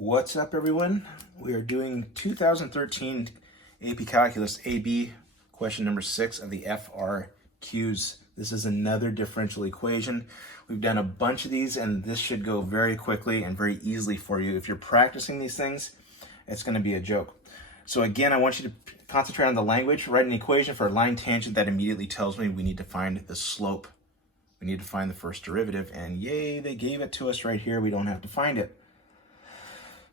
What's up, everyone? We are doing 2013 AP Calculus AB, question number 6 of the FRQs. This is another differential equation. We've done a bunch of these, and this should go very quickly and very easily for you. If you're practicing these things, it's going to be a joke. So again, I want you to concentrate on the language. Write an equation for a line tangent that immediately tells me we need to find the slope. We need to find the first derivative, and yay, they gave it to us right here. We don't have to find it.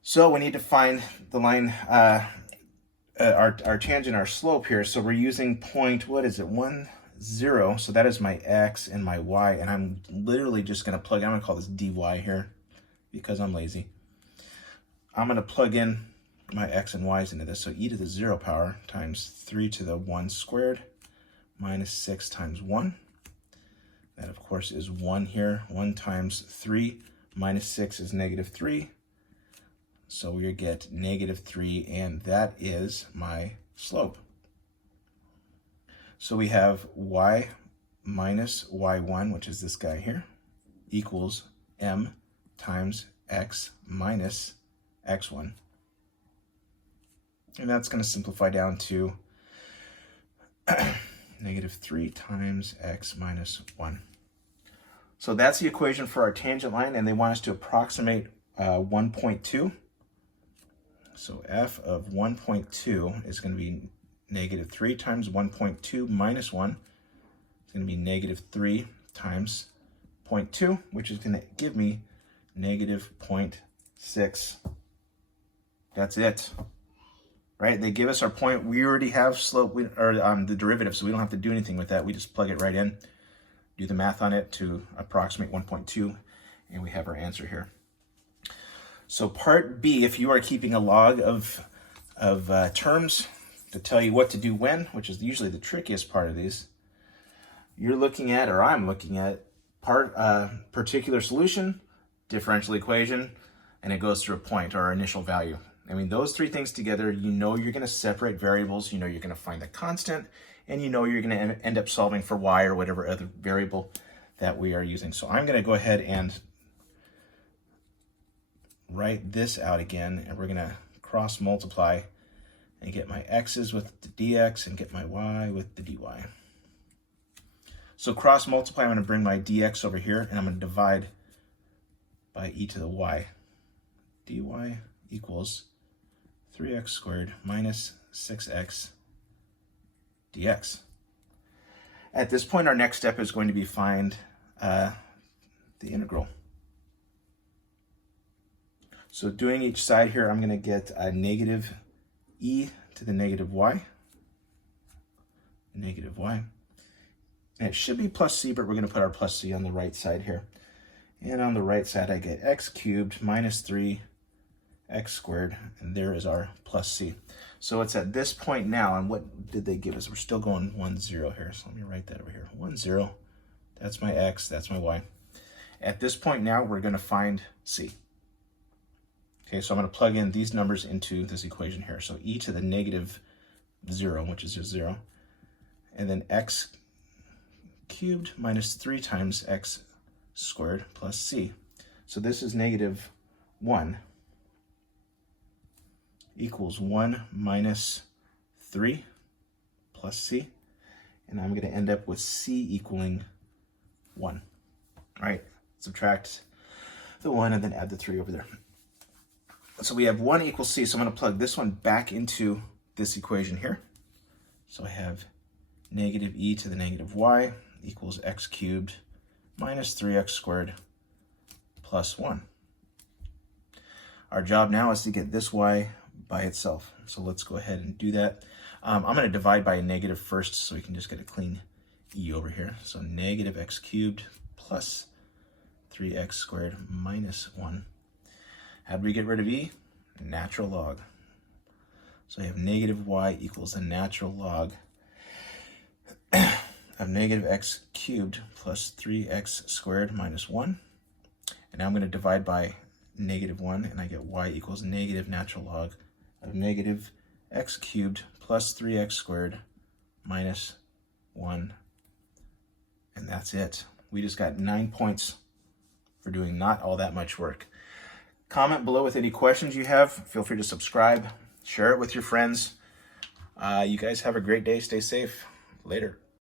So we need to find the line, our tangent, our slope here. So we're using point, what is it, 1, 0. So that is my x and my y. And I'm literally just going to plug, I'm going to call this dy here because I'm lazy. I'm going to plug in my x and y's into this. So e to the 0 power times 3 to the 1 squared minus 6 times 1. That, of course, is 1 here. 1 times 3 minus 6 is negative 3. So we get negative 3, and that is my slope. So we have y minus y1, which is this guy here, equals m times x minus x1. And that's going to simplify down to negative 3 times x minus 1. So that's the equation for our tangent line, and they want us to approximate 1.2. So f of 1.2 is going to be negative 3 times 1.2 minus 1. It's going to be negative 3 times 0.2, which is going to give me negative 0.6. That's it. Right? They give us our point. We already have slope, or the derivative, so we don't have to do anything with that. We just plug it right in, do the math on it to approximate 1.2, and we have our answer here. So part B, if you are keeping a log of terms to tell you what to do when, which is usually the trickiest part of these, you're looking at, or I'm looking at, particular solution, differential equation, and it goes through a point or initial value. I mean, those three things together, you know you're going to separate variables, you know you're going to find the constant, and you know you're going to end up solving for y or whatever other variable that we are using. So I'm going to go ahead and write this out again, and we're going to cross multiply and get my x's with the dx and get my y with the dy. So cross multiply, I'm going to bring my dx over here, and I'm going to divide by e to the y. dy equals 3x squared minus 6x dx. At this point, our next step is going to be find the integral. So doing each side here, I'm going to get a negative e to the negative y. Negative y. And it should be plus c, but we're going to put our plus c on the right side here. And on the right side, I get x cubed minus 3x squared, and there is our plus c. So it's at this point now, and what did they give us? We're still going 1, 0 here, so let me write that over here. 1, 0, that's my x, that's my y. At this point now, we're going to find c. Okay, so I'm going to plug in these numbers into this equation here. So e to the negative 0, which is just 0, and then x cubed minus 3 times x squared plus c. So this is negative 1 equals 1 minus 3 plus c, and I'm going to end up with c equaling 1. All right, subtract the 1 and then add the 3 over there. So we have 1 equals c, so I'm going to plug this one back into this equation here. So I have negative e to the negative y equals x cubed minus 3x squared plus 1. Our job now is to get this y by itself. So let's go ahead and do that. I'm going to divide by a negative first so we can just get a clean e over here. So negative x cubed plus 3x squared minus 1. How do we get rid of e? Natural log. So I have negative y equals the natural log of negative x cubed plus 3x squared minus 1. And now I'm going to divide by negative 1, and I get y equals negative natural log of negative x cubed plus 3x squared minus 1. And that's it. We just got 9 points for doing not all that much work. Comment below with any questions you have. Feel free to subscribe. Share it with your friends. You guys have a great day. Stay safe. Later.